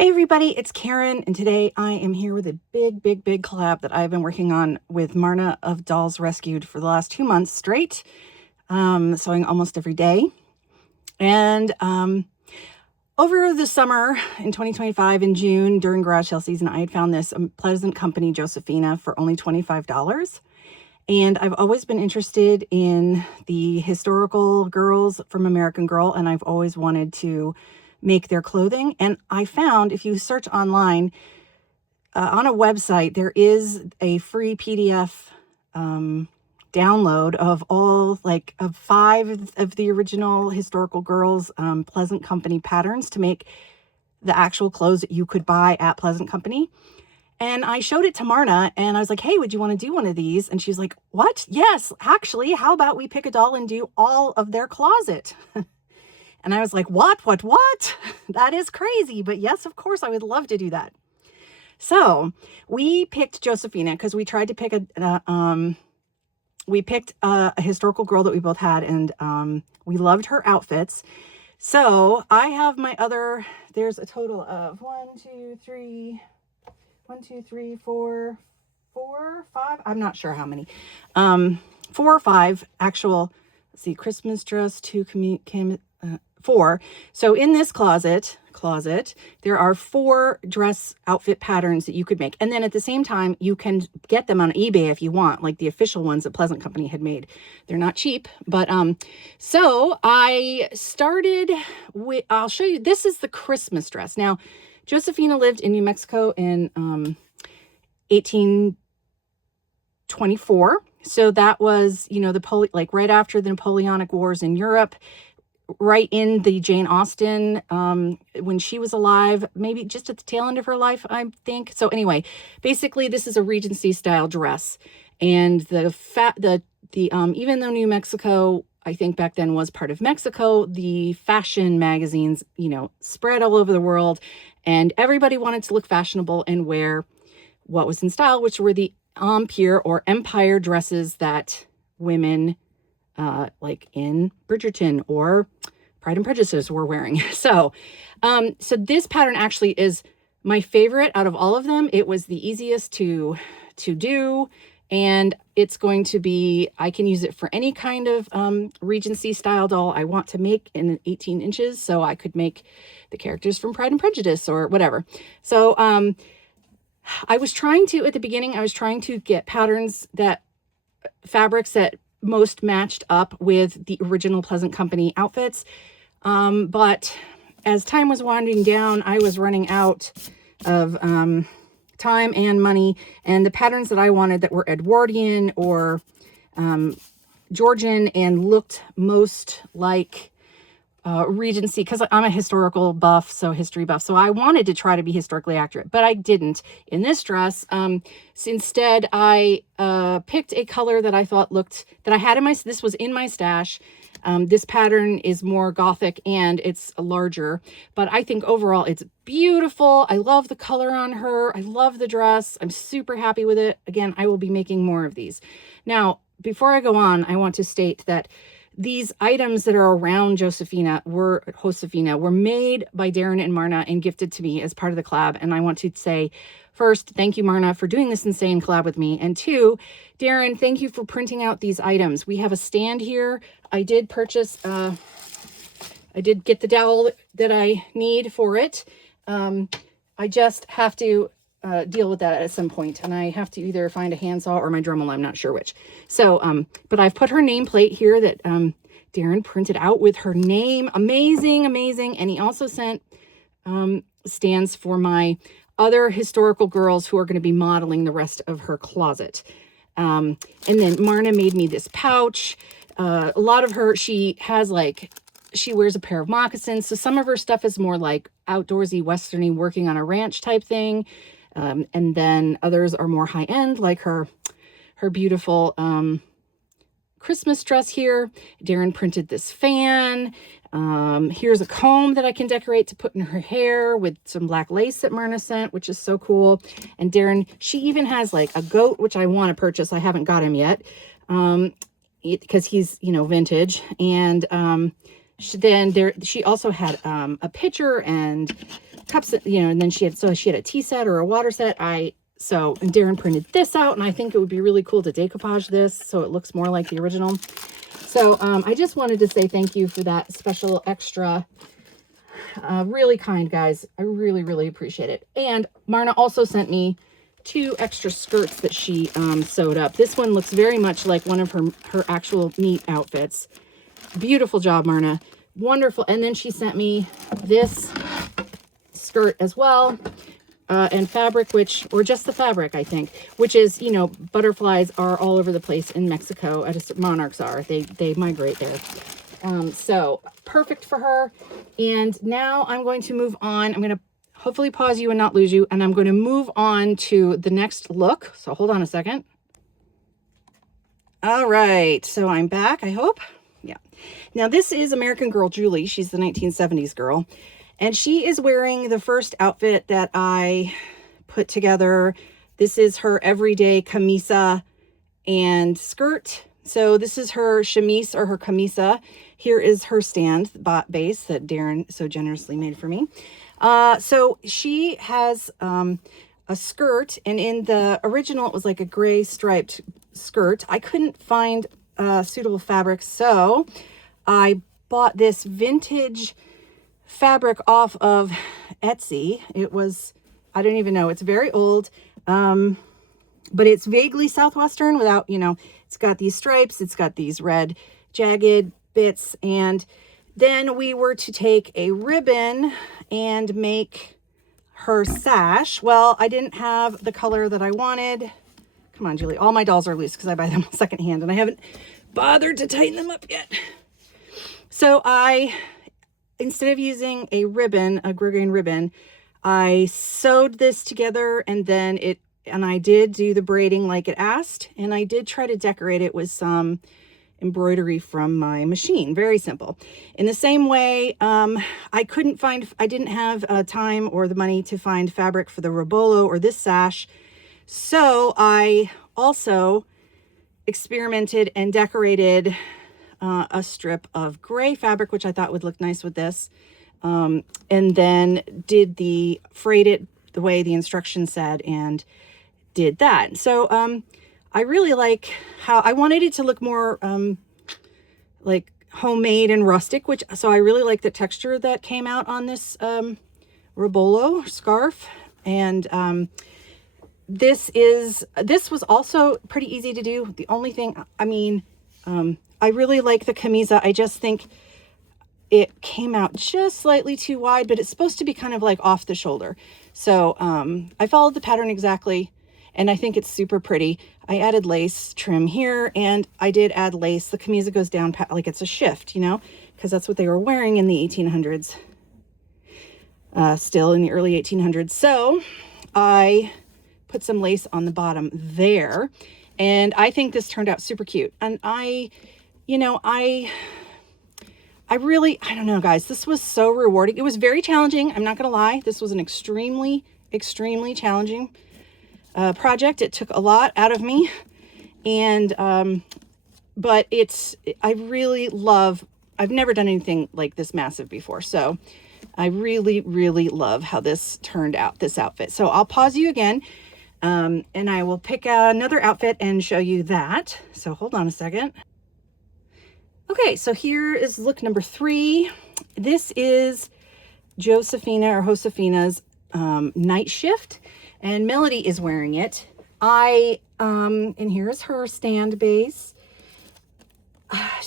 Hey everybody, it's Karen, and today I am here with a big collab that I've been working on with Marna of Dolls Rescued for the last 2 months straight, sewing almost every day. And over the summer in 2025 in June during garage sale season, I had found this Pleasant Company Josefina for only $25. And I've always been interested in the historical girls from American Girl, and I've always wanted to make their clothing. And I found, if you search online, on a website, there is a free PDF download of all, like, of 5 of the original historical girls Pleasant Company patterns to make the actual clothes that you could buy at Pleasant Company. And I showed it to Marna, and I was like, hey, would you want to do one of these? And she's like, what? Yes, actually, how about we pick a doll and do all of their closet? And I was like, what? That is crazy. But yes, of course, I would love to do that. So we picked Josefina because we tried to pick a historical girl that we both had, and we loved her outfits. So I have my other, there's a total of 4, 5. I'm not sure how many. 4 or 5 actual, let's see, Christmas dress, 4. So in this closet, there are 4 dress outfit patterns that you could make. And then at the same time, you can get them on eBay if you want, like the official ones that Pleasant Company had made. They're not cheap, but so I started with, I'll show you, this is the Christmas dress. Now, Josefina lived in New Mexico in 1824. So that was, like right after the Napoleonic Wars in Europe, right in the Jane Austen, when she was alive, maybe just at the tail end of her life, I think. So anyway, basically this is a Regency style dress. And even though New Mexico, I think back then was part of Mexico, the fashion magazines, spread all over the world, and everybody wanted to look fashionable and wear what was in style, which were the empire or empire dresses that women like in Bridgerton or Pride and Prejudice were wearing. So this pattern actually is my favorite out of all of them. It was the easiest to do, and it's going to be, I can use it for any kind of Regency style doll I want to make in 18 inches. So I could make the characters from Pride and Prejudice or whatever. So I was trying to, at the beginning, I was trying to get fabrics that most matched up with the original Pleasant Company outfits. But as time was winding down, I was running out of time and money, and the patterns that I wanted that were Edwardian or Georgian and looked most like Regency, because I'm a historical buff, history buff. So I wanted to try to be historically accurate, but I didn't in this dress. So instead, I picked a color that I thought that I had this was in my stash. This pattern is more gothic and it's larger, but I think overall it's beautiful. I love the color on her. I love the dress. I'm super happy with it. Again, I will be making more of these. Now, before I go on, I want to state that these items that are around Josefina were made by Darren and Marna and gifted to me as part of the collab. And I want to say, first, thank you, Marna, for doing this insane collab with me. And 2, Darren, thank you for printing out these items. We have a stand here. I did purchase, I did get the dowel that I need for it. I just have to deal with that at some point, and I have to either find a handsaw or my Dremel. I'm not sure which. So, but I've put her nameplate here that Darren printed out with her name. Amazing. And he also sent stands for my other historical girls who are going to be modeling the rest of her closet. And then Marna made me this pouch. A lot of her, she wears a pair of moccasins. So some of her stuff is more like outdoorsy, westerny, working on a ranch type thing. And then others are more high-end, like her beautiful Christmas dress here. Darren printed this fan. Here's a comb that I can decorate to put in her hair with some black lace that Myrna sent, which is so cool. And Darren, she even has like a goat, which I want to purchase. I haven't got him yet because he's, vintage. And She also had a pitcher and cups, you know, and then she had a tea set or a water set. And Darren printed this out, and I think it would be really cool to decoupage this so it looks more like the original. So I just wanted to say thank you for that special extra. Really kind, guys. I really, really appreciate it. And Marna also sent me 2 extra skirts that she sewed up. This one looks very much like one of her actual meet outfits. Beautiful job, Marna. Wonderful. And then she sent me this skirt as well, and fabric, or just the fabric, I think, which is, you know, butterflies are all over the place in Mexico. Monarchs are. They migrate there. So perfect for her. And now I'm going to move on. I'm going to hopefully pause you and not lose you. And I'm going to move on to the next look. So hold on a second. All right. So I'm back, I hope. Yeah. Now this is American Girl Julie. She's the 1970s girl. And she is wearing the first outfit that I put together. This is her everyday camisa and skirt. So this is her chemise or her camisa. Here is her stand base that Darren so generously made for me. So she has a skirt, and in the original it was like a gray striped skirt. I couldn't find suitable fabric, so I bought this vintage fabric off of Etsy. It was, I don't even know, it's very old, but it's vaguely Southwestern without, you know, it's got these stripes, it's got these red jagged bits. And then we were to take a ribbon and make her sash. Well, I didn't have the color that I wanted. Come on, Julie. All my dolls are loose because I buy them secondhand and I haven't bothered to tighten them up yet. So instead of using a ribbon, a grosgrain ribbon, I sewed this together, and then I did do the braiding like it asked, and I did try to decorate it with some embroidery from my machine. Very simple. In the same way, I didn't have time or the money to find fabric for the robolo or this sash, so I also experimented and decorated a strip of gray fabric, which I thought would look nice with this, and then frayed it the way the instructions said and did that. So I really like how I wanted it to look more like homemade and rustic, so I really like the texture that came out on this robolo scarf. And this was also pretty easy to do. The only thing, I really like the camisa. I just think it came out just slightly too wide, but it's supposed to be kind of like off the shoulder. So I followed the pattern exactly, and I think it's super pretty. I added lace trim here, and I did add lace. The camisa goes down like it's a shift, you know, because that's what they were wearing in the 1800s, still in the early 1800s. So I put some lace on the bottom there, and I think this turned out super cute. And I don't know, guys, this was so rewarding. It was very challenging. I'm not going to lie. This was an extremely, extremely challenging project. It took a lot out of me. And, but I really love, I've never done anything like this massive before. So I really, really love how this turned out, this outfit. So I'll pause you again. And I will pick another outfit and show you that. So hold on a second. Okay, so here is look number 3. This is Josefina's night shift, and Melody is wearing it. And here's her stand base.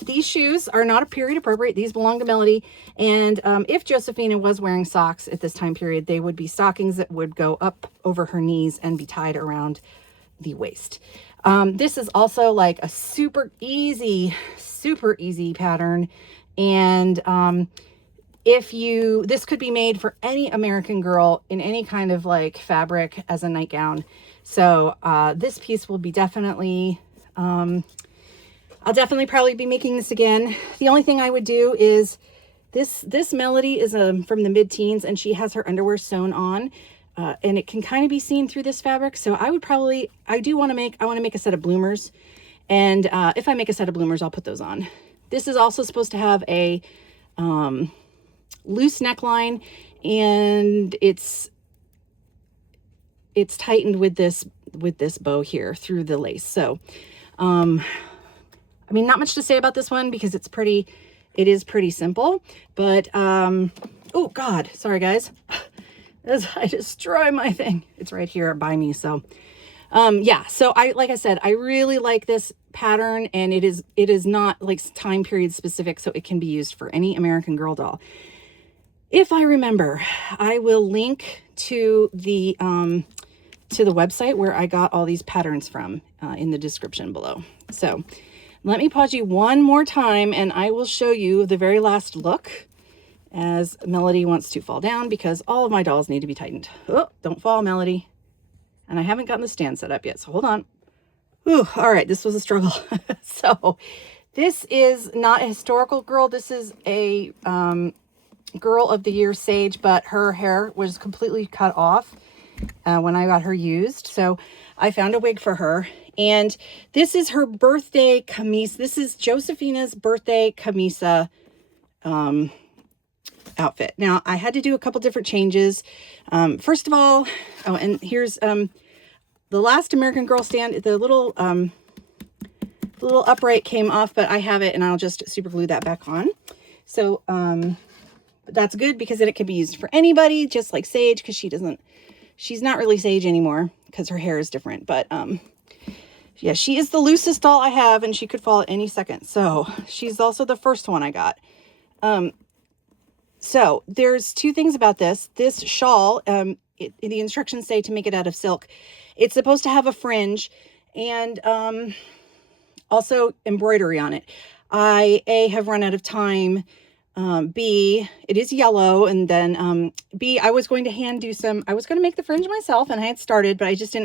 These shoes are not period appropriate. These belong to Melody. And if Josefina was wearing socks at this time period, they would be stockings that would go up over her knees and be tied around the waist. This is also like a super easy pattern. And this could be made for any American girl in any kind of like fabric as a nightgown. So this piece will be definitely, I'll definitely probably be making this again. The only thing I would do is this Melody is from the mid-teens, and she has her underwear sewn on, and it can kind of be seen through this fabric. So I want to make a set of bloomers, and if I make a set of bloomers, I'll put those on. This is also supposed to have a loose neckline, and it's tightened with this bow here through the lace. So I mean, not much to say about this one because it is pretty simple, but oh God, sorry guys. As I destroy my thing. It's right here by me. So yeah, so like I said, I really like this pattern, and it is not like time period specific, so it can be used for any American Girl doll. If I remember, I will link to the website where I got all these patterns from in the description below. So let me pause you one more time, and I will show you the very last look as Melody wants to fall down because all of my dolls need to be tightened. Oh, don't fall, Melody. And I haven't gotten the stand set up yet, so hold on. Ooh, all right, this was a struggle. So this is not a historical girl. This is a Girl of the Year Sage, but her hair was completely cut off when I got her used. So I found a wig for her. And this is her birthday camise. This is Josefina's birthday camisa outfit. Now, I had to do a couple different changes. First of all, oh, and here's the last American Girl stand. The little upright came off, but I have it, and I'll just super glue that back on. So but that's good because then it can be used for anybody, just like Sage, because she's not really Sage anymore because her hair is different. But yeah, she is the loosest doll I have, and she could fall at any second. So she's also the first one I got. So there's two things about this. This shawl, the instructions say to make it out of silk. It's supposed to have a fringe and also embroidery on it. A, have run out of time. B, it is yellow. And then B, I was going to I was going to make the fringe myself, and I had started, but I just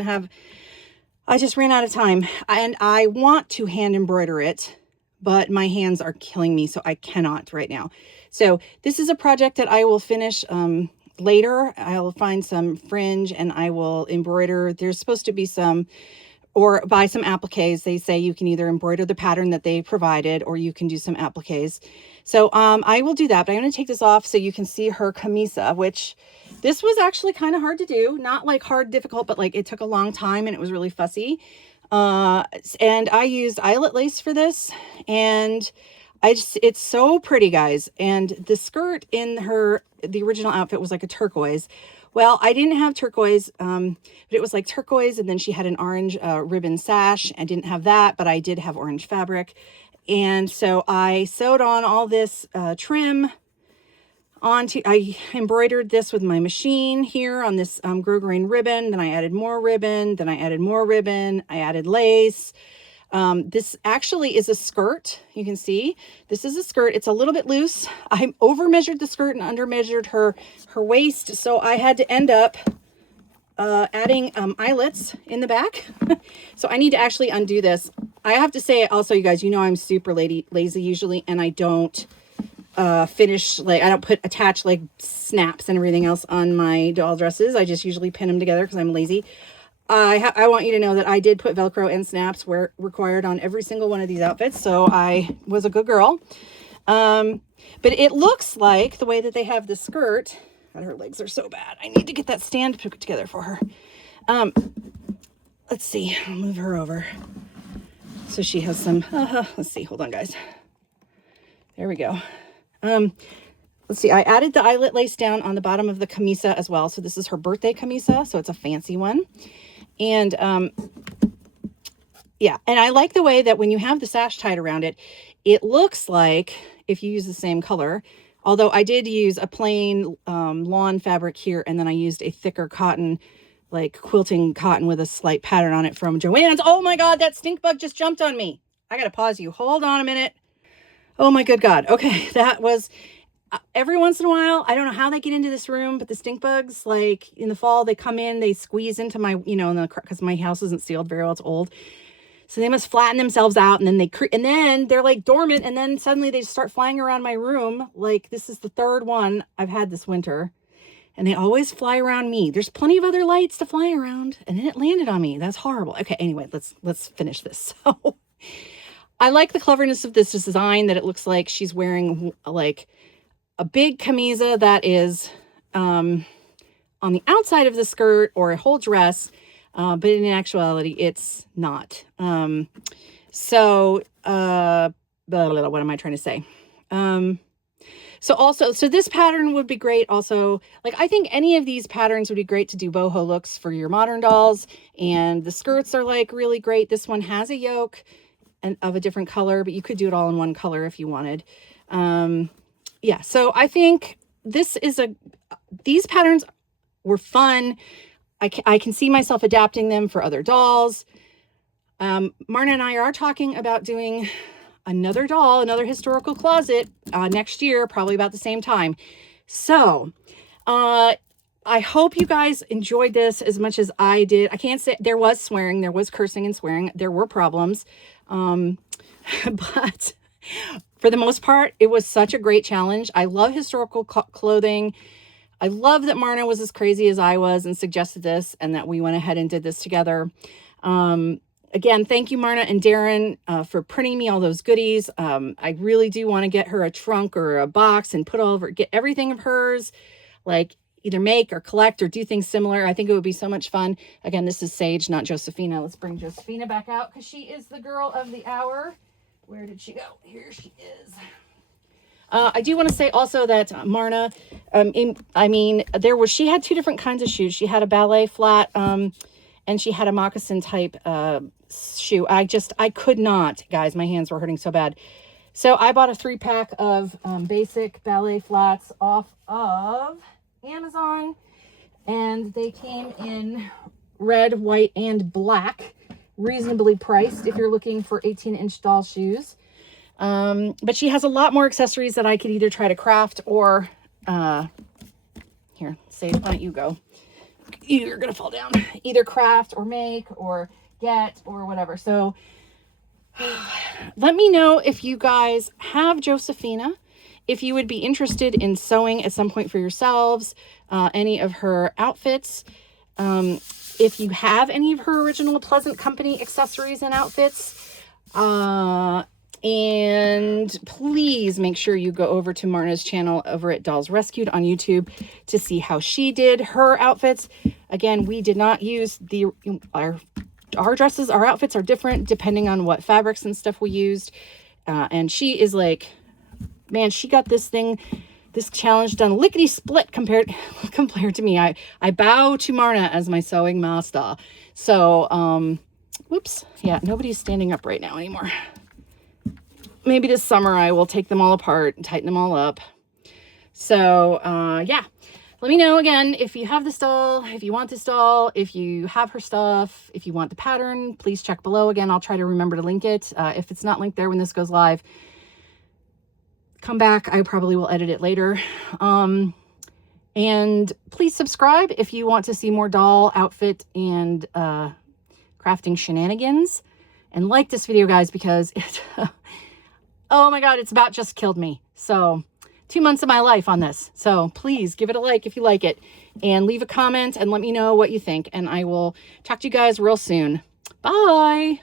ran out of time. And I want to hand embroider it, but my hands are killing me, so I cannot right now. So this is a project that I will finish later. I'll find some fringe and I will embroider. There's supposed to be or buy some appliques. They say you can either embroider the pattern that they provided, or you can do some appliques. So I will do that, but I'm going to take this off so you can see her camisa, which this was actually kind of hard to do. Not like hard, difficult, but like it took a long time and it was really fussy. And I used eyelet lace for this, and it's so pretty, guys. And the skirt in the original outfit was like a turquoise. Well, I didn't have turquoise, but it was like turquoise, and then she had an orange ribbon sash. I didn't have that, but I did have orange fabric. And so I sewed on all this trim I embroidered this with my machine here on this grosgrain ribbon. Then I added more ribbon. Then I added more ribbon. I added lace. This actually is a skirt. You can see this is a skirt. It's a little bit loose. I over measured the skirt and under measured her waist. So I had to end up adding eyelets in the back. So I need to actually undo this. I have to say also, you guys, you know, I'm super lazy usually, and I don't finish, like, I don't attach like snaps and everything else on my doll dresses. I just usually pin them together because I'm lazy. I want you to know that I did put Velcro and snaps where required on every single one of these outfits. So I was a good girl. But it looks like the way that they have the skirt, God, her legs are so bad. I need to get that stand put together for her. Let's see, I'll move her over. So she has some, let's see, hold on guys. There we go. Let's see, I added the eyelet lace down on the bottom of the camisa as well. So this is her birthday camisa, so it's a fancy one. And yeah, and I like the way that when you have the sash tied around it, it looks like if you use the same color, although I did use a plain lawn fabric here, and then I used a thicker cotton, like quilting cotton with a slight pattern on it from Joann's. Oh my God, that stink bug just jumped on me. I gotta pause you. Hold on a minute. Oh my good God. Okay, that was... every once in a while, I don't know how they get into this room, but the stink bugs, like in the fall, they come in, they squeeze into my, you know, because my house isn't sealed very well, it's old. So they must flatten themselves out, and then they're like dormant, and then suddenly they start flying around my room. Like this is the third one I've had this winter, and they always fly around me. There's plenty of other lights to fly around, and then it landed on me. That's horrible. Okay, anyway, let's finish this. So I like the cleverness of this design, that it looks like she's wearing like a big camisa that is on the outside of the skirt or a whole dress, but in actuality, it's not. So what am I trying to say? So this pattern would be great. Also, like, I think any of these patterns would be great to do boho looks for your modern dolls. And the skirts are like really great. This one has a yoke and of a different color, but you could do it all in one color if you wanted. Yeah, so I think these patterns were fun. I can see myself adapting them for other dolls. Marna and I are talking about doing another doll, another historical closet next year, probably about the same time. So I hope you guys enjoyed this as much as I did. I can't say there was swearing, there was cursing and swearing, there were problems. But for the most part, it was such a great challenge. I love historical clothing. I love that Marna was as crazy as I was and suggested this, and that we went ahead and did this together. Again, thank you, Marna and Darren, for printing me all those goodies. I really do want to get her a trunk or a box and get everything of hers, like either make or collect or do things similar. I think it would be so much fun. Again, this is Sage, not Josefina. Let's bring Josefina back out because she is the girl of the hour. Where did she go? Here she is. I do want to say also that Marna, she had two different kinds of shoes. She had a ballet flat, and she had a moccasin type shoe. I could not, guys, my hands were hurting so bad. So I bought a 3-pack of basic ballet flats off of Amazon, and they came in red, white, and black, reasonably priced if you're looking for 18-inch doll shoes. But she has a lot more accessories that I could either try to craft or, here, Sage, why don't you go? You're going to fall down. Either craft or make or get or whatever. So let me know if you guys have Josefina, if you would be interested in sewing at some point for yourselves, any of her outfits. If you have any of her original Pleasant Company accessories and outfits, and please make sure you go over to Marna's channel over at Dolls Rescued on YouTube to see how she did her outfits. Again, we did not use our dresses. Our outfits are different depending on what fabrics and stuff we used. And she is like, man, she got this challenge done lickety split compared to me. I bow to Marna as my sewing master. So, whoops. Yeah, nobody's standing up right now anymore. Maybe this summer I will take them all apart and tighten them all up. So, yeah. Let me know again if you have this doll, if you want this doll, if you have her stuff, if you want the pattern, please check below. Again, I'll try to remember to link it. If it's not linked there when this goes live, come back. I probably will edit it later. And please subscribe if you want to see more doll outfit and crafting shenanigans. And like this video, guys, because it... oh my God, it's about just killed me. So 2 months of my life on this. So please give it a like if you like it, and leave a comment and let me know what you think. And I will talk to you guys real soon. Bye.